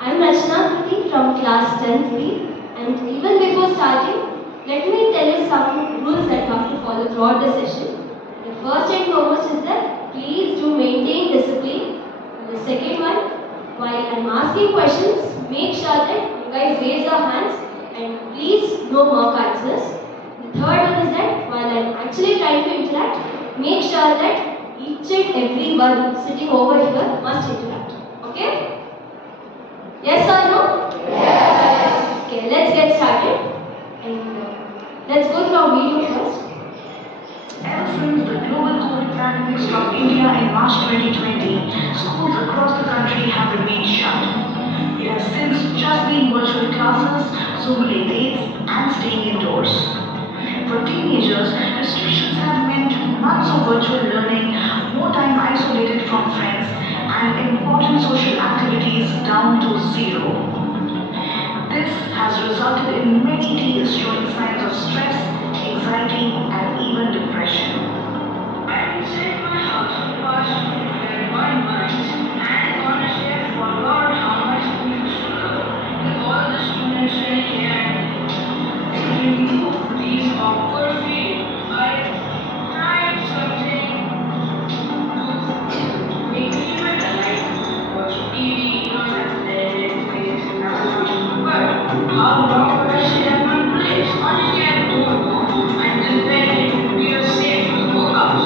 I'm Rachana Kruthi from class 10th B, and even before starting, let me tell you some rules that you have to follow throughout the session. The first and foremost is that please do maintain discipline. The second one, while I'm asking questions, make sure that you guys raise your hands and please no mock answers. The third one is that while I'm actually trying to interact, make sure that each and every one sitting over here must interact. Okay? Yes or no? Yes. Okay, let's get started. And let's go through our video first. Ever since the global COVID pandemic struck India in March 2020, schools across the country have remained shut. It has since just been virtual classes, Zoom-related dates, and staying indoors. For teenagers, restrictions have meant months of virtual learning, more time isolated from friends, and important social activities down to zero. This has resulted in many teens showing signs of stress, anxiety, and even depression. I inside my house was fed my mind, and honestly I forgot how much we used to love with all the students in here. To remove these awkward feelings, I tried something to make me feel alive. Watch TV, not have Netflix, but how long would I sit at one place? Honestly, I don't know. Until then, it would be a safe to go out.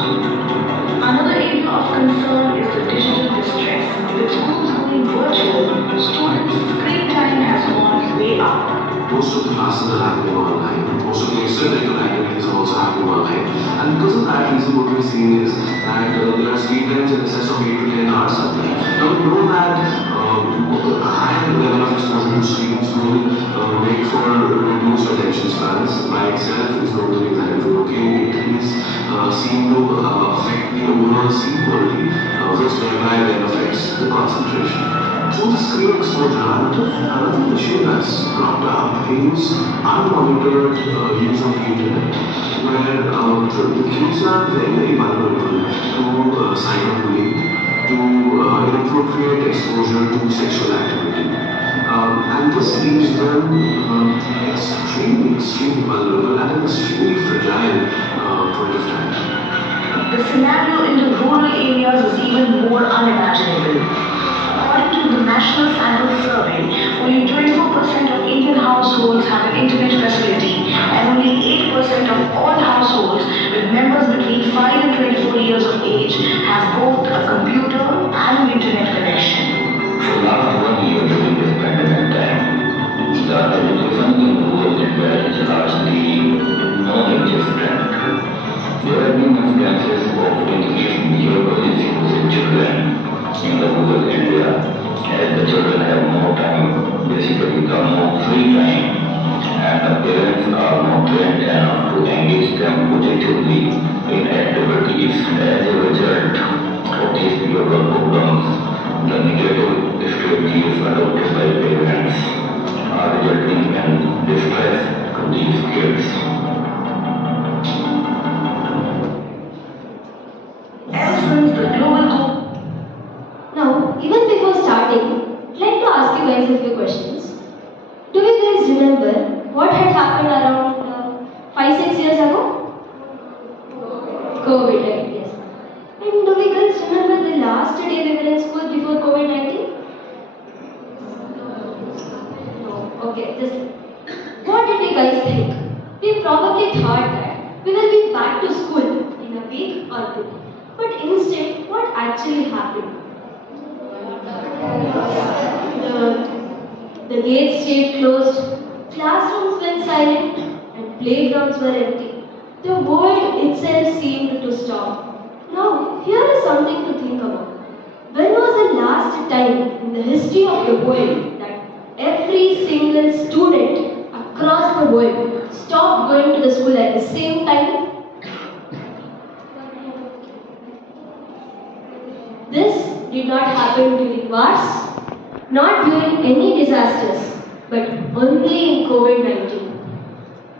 Another area of concern is the digital distress. With schools going virtual, students' screen time has gone way up. Most of the classes are happening online. Most of the extracurricular activities are also happening online. And because of that reason, what we've seen is that there are screen times in excess of 8 to 10 hours something. Now we know that a high level of exposure to screens will make for reduced attention spans. By itself is known to be anxiety provoking. It is seen to affect the overall sleep quality, which thereby then affects the concentration. So the screen exposure, another issue that's cropped up is unmonitored use of the internet, where the kids are very vulnerable to cyberbullying, to inappropriate exposure to sexual activity. And this leaves them extremely vulnerable at an extremely fragile point of time. The scenario in the rural areas is even more unimaginable. According to the National Sample Survey, only 24% of Indian households have an internet facility, and only 8% of all households with members between 5 and 24 years of age have both a computer and an internet connection. For last 1 year during this pandemic time, the education in rural India is largely non-existent. There have been instances of increased behavioral issues in children in the rural area, as the children have more time, basically the more free time, and the parents are not trained enough to engage them positively in activities. As a result of these behavioral problems, the negative strategies adopted by parents are resulting in distress to these kids. Ever since the global Now, even before starting, I'd like to ask you guys a few questions. Do you guys remember what had happened around 5-6 years ago? COVID, right? Yes. And do you guys remember the last day we were in school before COVID-19? No. Okay, just what did you guys think? We probably thought that we will be back to school in a week or two. But instead, what actually happened? The gates stayed closed, classrooms went silent, and playgrounds were empty. The world itself seemed to stop. Now, here is something to think about. When was the last time in the history of the world that every single student across the world stopped going to the school at the same time? This did not happen during wars, not during any disasters, but only in COVID-19.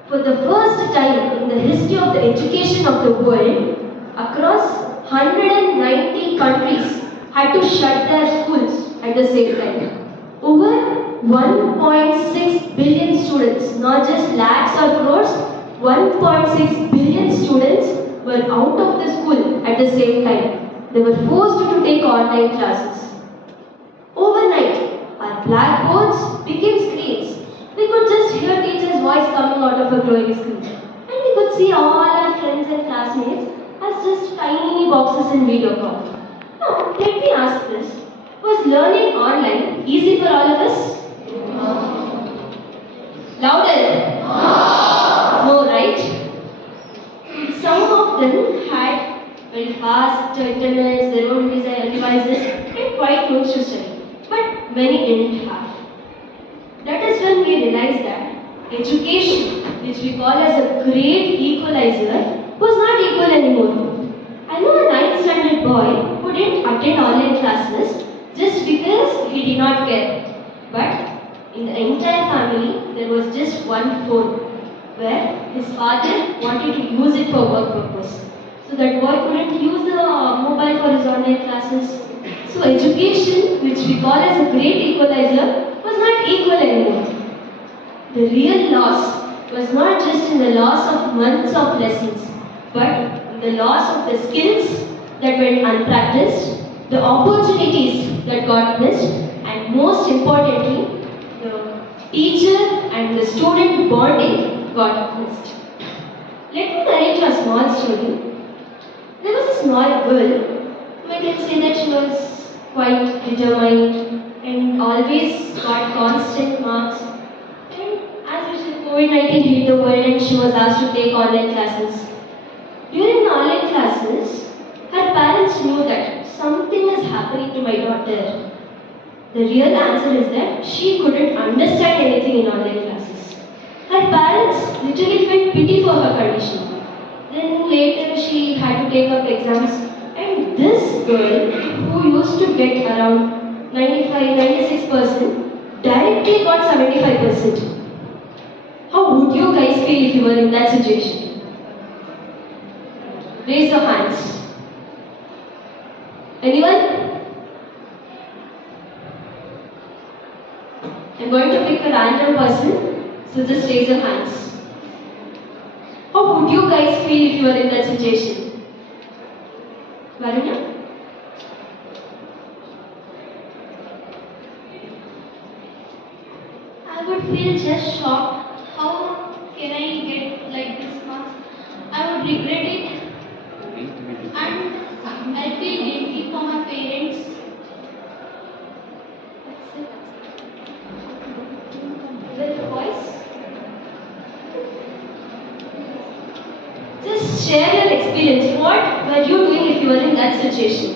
For the first time in the history of the education of the world, across 190 countries had to shut their schools at the same time. Over 1.6 billion students, not just lakhs or crores, 1.6 billion students were out of the school at the same time. They were forced to take online classes. Overnight, our blackboards became screens. We could just hear teacher's voice coming out of a glowing screen. And we could see all our friends and classmates as just tiny boxes in video call. Now, let me ask this. Was learning online easy for all of us? Louder. No, right? Some of them had very fast internets, their own devices, and quite notes to study. But many didn't have. That is when we realized that education, which we call as a great equalizer, was not equal anymore. I know a 9th standard boy who didn't attend online classes just because he did not care. But in the entire family, there was just one phone where his father wanted to use it for work purpose. So that boy couldn't use the mobile for his online classes. So education, which we call as a great equalizer, was not equal anymore. The real loss was not just in the loss of months of lessons, but in the loss of the skills that went unpracticed, the opportunities that got missed, and most importantly, the teacher and the student bonding got missed. Let me narrate you a small story. There was a small girl. We can say that she was quite determined and always got constant marks. And as usual, COVID-19 hit the world and she was asked to take online classes. During the online classes, her parents knew that something is happening to my daughter. The real answer is that she couldn't understand anything in online classes. Her parents literally felt pity for her condition. Then later she had to take up exams, and this girl who used to get around 96% directly got 75%. How would you guys feel if you were in that situation? Raise your hands. Anyone? I'm going to pick a random person, so just raise your hands. How would you guys feel if you were in that situation? Varuna? I would feel just shocked. How can I get like this marks? I would regret it and I feel guilty for my parents. With your voice? Just share your experience. What were you doing if you were in that situation?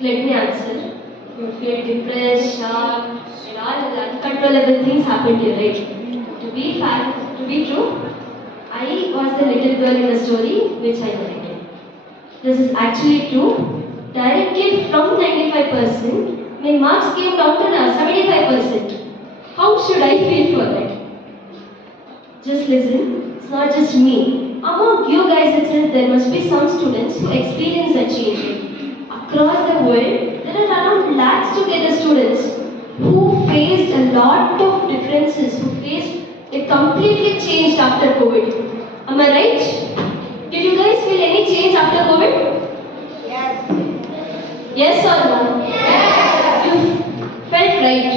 Let me answer. You feel depressed, shocked, and all the uncontrollable things happened to you, right? To be fact, to be true, I was the little girl in the story which I narrated. This is actually true. Directly from 95%, my marks came down to now 75%. How should I feel for that? Just listen, it's not just me. Among you guys itself, there must be some students who experience that change. Across the world, there are around lakhs together students who faced a lot of differences, who faced it completely changed after COVID. Am I right? Did you guys feel any change after COVID? Yes. Yes or no? Yes. You felt right.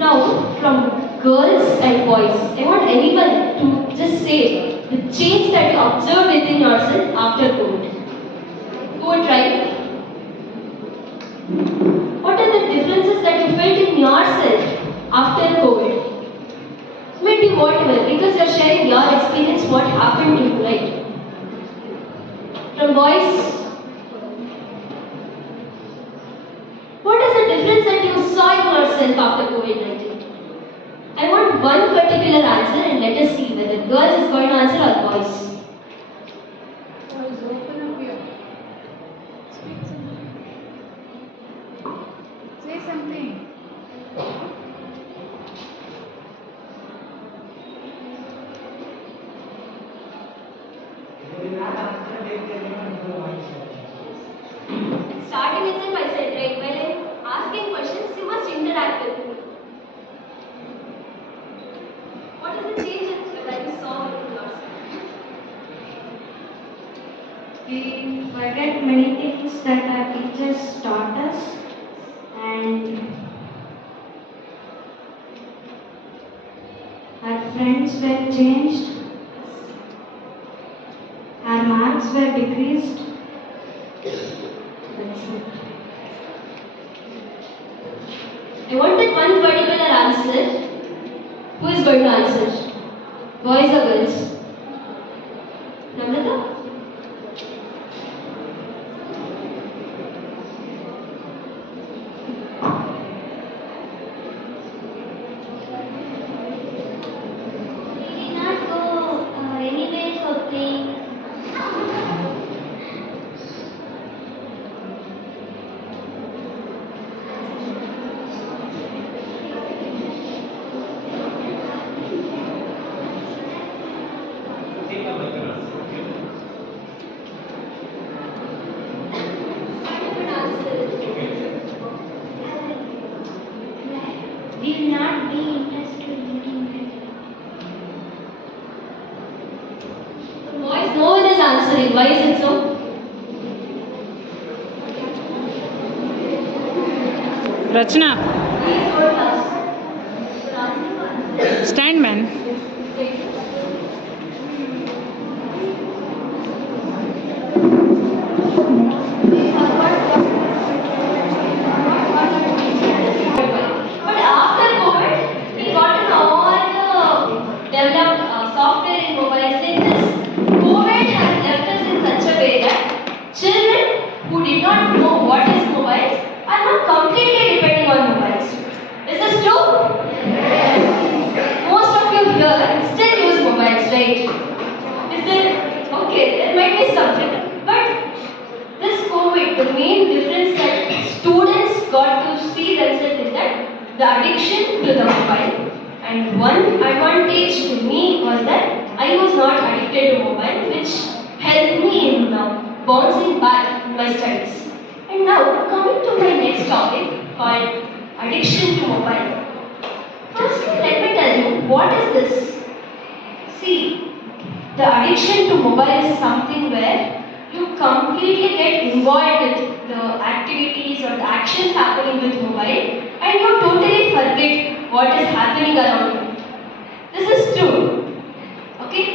Now, from girls and boys, I want anyone to just say with change that you observed within yourself after COVID? Who would try? What are the differences that you felt in yourself after COVID? Maybe whatever, because you're sharing your experience, what happened to you, right? From boys, what is the difference that you saw in yourself after COVID-19? I want one particular answer and let us see whether girls is going to answer or boys. Boys, open up here. Speak something. Say something. Starting itself, I said, right, while I'm asking questions, you must interact with me. What is the change that you saw in yourself? We forget many things that our teachers taught us, and our friends were changed, our marks were decreased. That's it. I wanted one particular answer. Who is going to answer? Boys or girls? Namrata? We did not go anywhere for playing. Good answer. We will not be interested in eating. Boys, no one is answering. Why is it so? Rachana, Please don't ask. You're answering or stand man. But after COVID, we got to know all the developed software in mobile saying this. COVID has left us in such a way that children who did not know what is mobiles are now completely depending on mobiles. Is this true? Most of you here still use mobiles, right? Is there? Okay, there might be something. But this COVID, the main difference that students got to see themselves is that the addiction to the mobile. And one advantage to me was that I was not addicted to mobile, which helped me in bouncing back in my studies. And now, coming to my next topic called addiction to mobile. Firstly, let me tell you, what is this? See, the addiction to mobile is something where you completely get involved with the activities or the actions happening with mobile and you totally forget what is happening around you. This is true. Okay?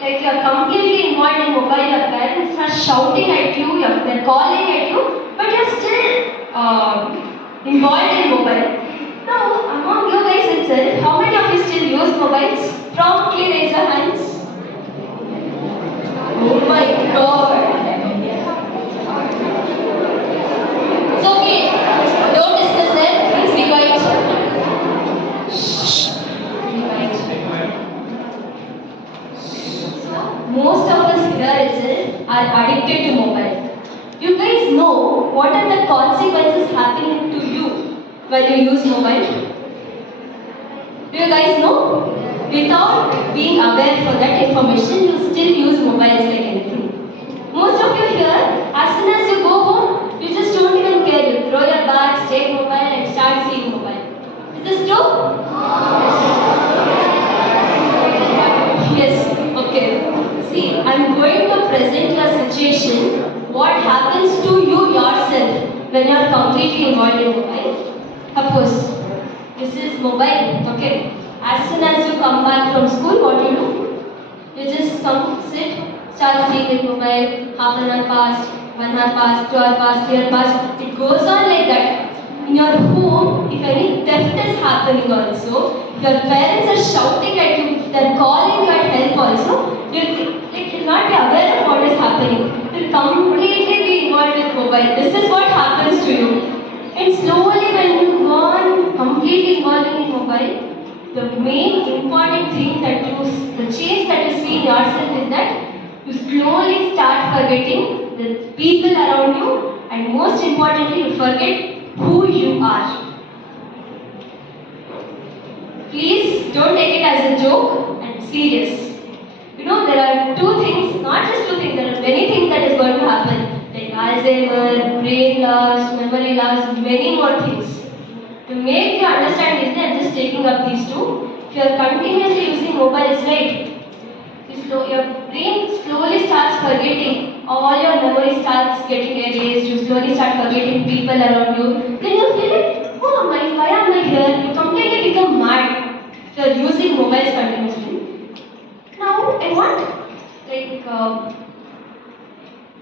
Like you are completely involved in mobile, your parents are shouting at you, they're calling at you, but you're still involved in mobile. Now, among you guys itself, how many of you still use mobiles? Promptly raise your hands. Oh my god. It's okay. Don't discuss that. Please be quiet. Shh. Be quiet. Most of us here itself are addicted to mobile. You guys know what are the consequences happening to you when you use mobile? Do you guys know? Without being aware for that information, you still use mobiles like anything. Most of you here, as soon as you go home, you just don't even care. You throw your bags, take mobile and start seeing mobile. Is this true? Yes. Okay. See, I'm going to present a situation. What happens to you yourself when you are completely involved in mobile? Of course, this is mobile. Okay. As soon as you come back from school, what you do? You just come, sit, start seeing with mobile, half an hour passed, 1 hour passed, 2 hour passed, 3 hour passed. It goes on like that. In your home, if any theft is happening also, if your parents are shouting at you, if they're calling you at help also, you'll not be aware of what is happening. You'll completely be involved with mobile. This is what happens to you. And slowly when you go on completely involving in mobile, the main important thing the change that you see in yourself is that you slowly start forgetting the people around you, and most importantly, you forget who you are. Please don't take it as a joke and serious. There are two things, not just two things, there are many things that is going to happen, like Alzheimer, brain loss, memory loss, many more things. To make you understand this, I am just taking up these two. If you are continuously using mobiles, right, your brain slowly starts forgetting, all your memory starts getting erased, you slowly start forgetting people around you. Then you feel like, oh my, why am I here? You completely become mad if you are using mobiles continuously. Now, I want,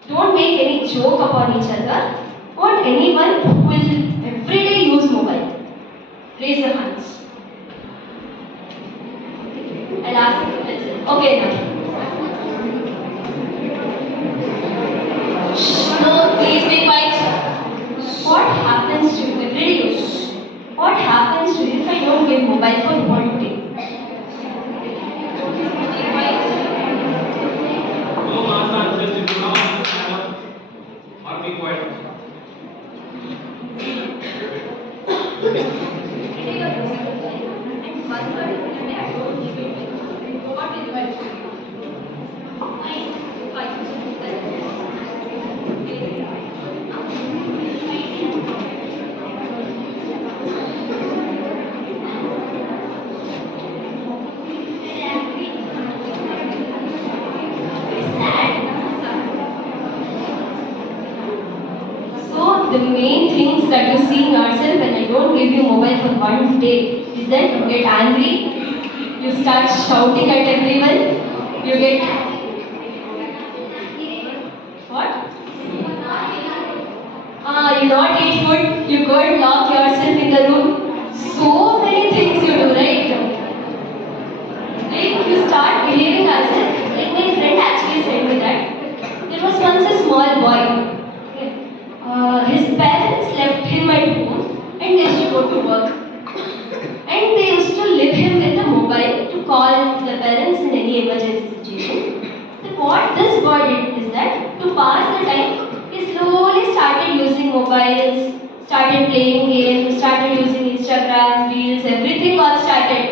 don't make any joke upon each other. I want anyone who will everyday use mobile. Raise your hands. I'll ask you. Okay, now. No, please be quiet. What happens to you everyday use? What happens to you if I don't give mobile for one day? No mass answers if you know or be quiet. The main things that you see in yourself when I don't give you mobile for one day is that you get angry, you start shouting at everyone, you get what? You not eat food, you go and lock yourself in the room. So many things you do, right? Like you start behaving as if, like my friend actually said me that there was once a small boy. His parents left him at home and they used to go to work. And they used to leave him with a mobile to call the parents in any emergency situation. So what this boy did is that to pass the time, he slowly started using mobiles, started playing games, started using Instagram, Reels, everything got started.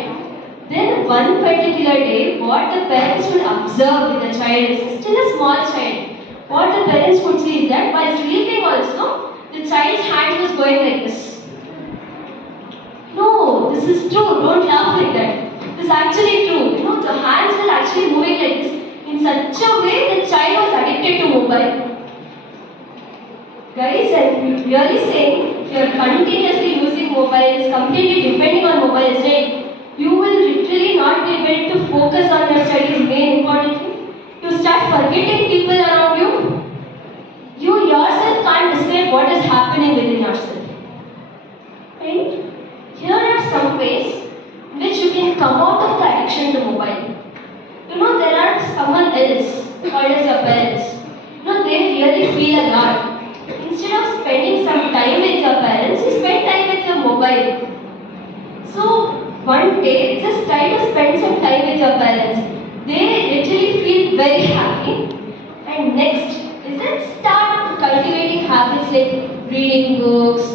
Then one particular day, what the parents would observe with the child is still a small child. What the parents would see is that while sleeping also, the child's hand was going like this. No, this is true. Don't laugh like that. This is actually true. The hands were actually moving like this. In such a way, the child was addicted to mobile. Guys, I'm really saying, if you are continuously using mobiles, completely depending on mobiles, right, you will literally not be able to focus on your studies. Main importantly, you start forgetting people around you. You yourself can't describe what is happening within yourself. Right? Here are some ways in which you can come out of the addiction to mobile. There are someone else called as your parents. They really feel a lot. Instead of spending some time with your parents, you spend time with your mobile. So, one day, just try to spend some time with your parents. They literally feel very happy. And next is then start cultivating habits like reading books.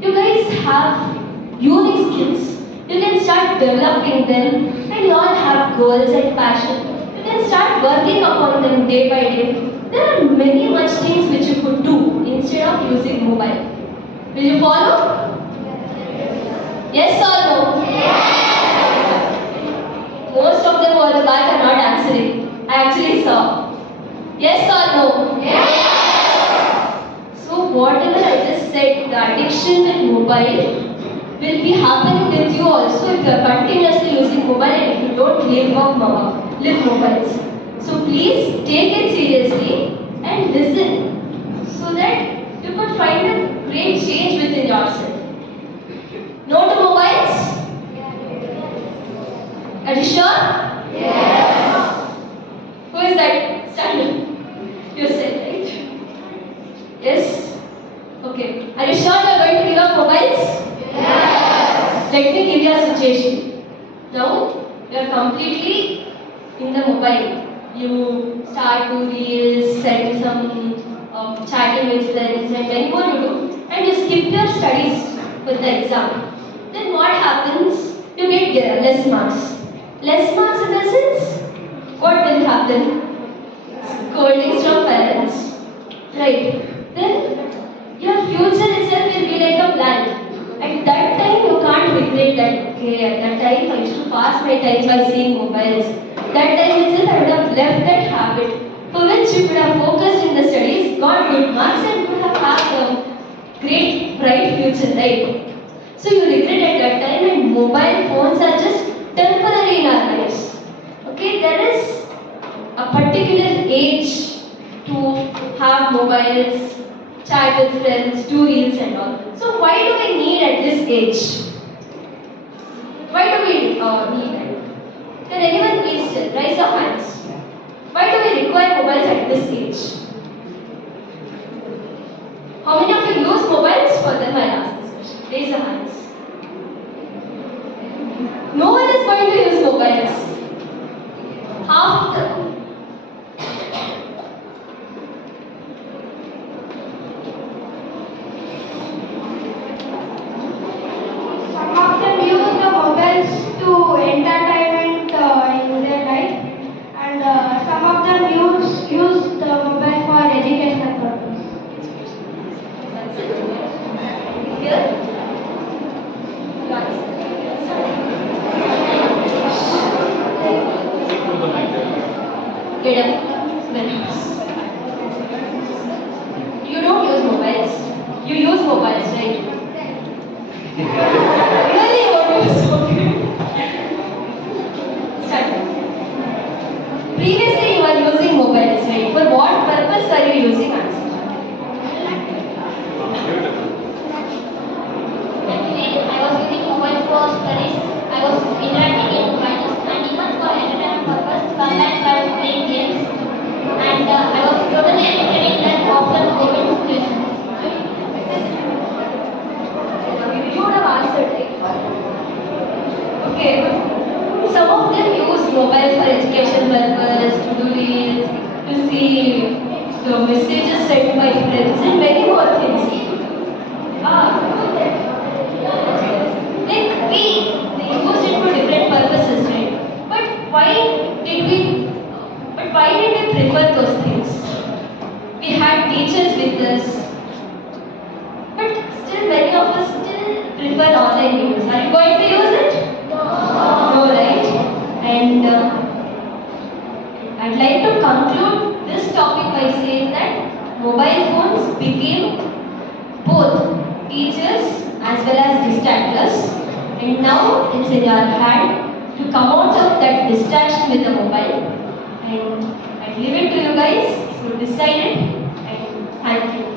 You guys have unique skills. You can start developing them, and you all have goals and passion. You can start working upon them day by day. There are many much things which you could do instead of using mobile. Will you follow? Yes or no? Most of them who are back are not answering. I actually saw. Yes or no? So whatever I just said, the addiction with mobile will be happening with you also if you are continuously using mobile and if you don't leave live mobiles. So please take it seriously and listen so that you could find a great change within yourself. No to mobiles? Are you sure? Yes. Who is that? Stand up. You said, right? Yes? Okay. Are you sure you are going to give up mobiles? Yes. Let me give you a situation. Now, you are completely in the mobile. You start to reels, send some chatting with friends and many more you do. And you skip your studies for the exam. Then what happens? You get less marks. Less marks in the sense, what will happen? Scoldings from parents. Right. Then your future itself will be like a blank. At that time you can't regret that, okay, at that time I used to pass my time by seeing mobiles. That time itself I would have left that habit for which you could have focused in the studies, got good marks and could have had a great bright future, right? So you regret at that time and mobile phones are just temporary in our lives. Okay, there is a particular age to have mobiles, chat with friends, do reels and all. So why do we need at this age? Why do we need it? Can anyone please raise your hands? Why do we require mobiles at this age? How many of you use mobiles? For them I'll ask this question. Raise your hands. No one is going to use mobiles. Half the Some of them use the mobiles to entertainment in their life, and some of them use the mobile for educational purpose. That's it. Here? Get up. You don't use mobiles. You use mobiles, right? Really, you don't use mobiles. Start. Previously, you were using mobiles, right? For what purpose were you using it? Actually, I was using mobile for studies. I was interacting in mobiles and even for entertainment purpose. Sometimes I was playing games, and I was totally addicted in that often COVID situations. You would have answered, right? Okay, but some of them use mobiles for education purpose, to do reels, to see the messages sent by friends and many more things. Like we use it for different purposes, right? But why did we prefer those things? We had teachers with us, but still many of us still prefer online videos. Are you going to use it? No, right? And I'd like to conclude this topic by saying that mobile phones became both teachers as well as distractors, and now it's in your hand to come out of that distraction with the mobile. And I leave it to you guys, so decide it, and thank you.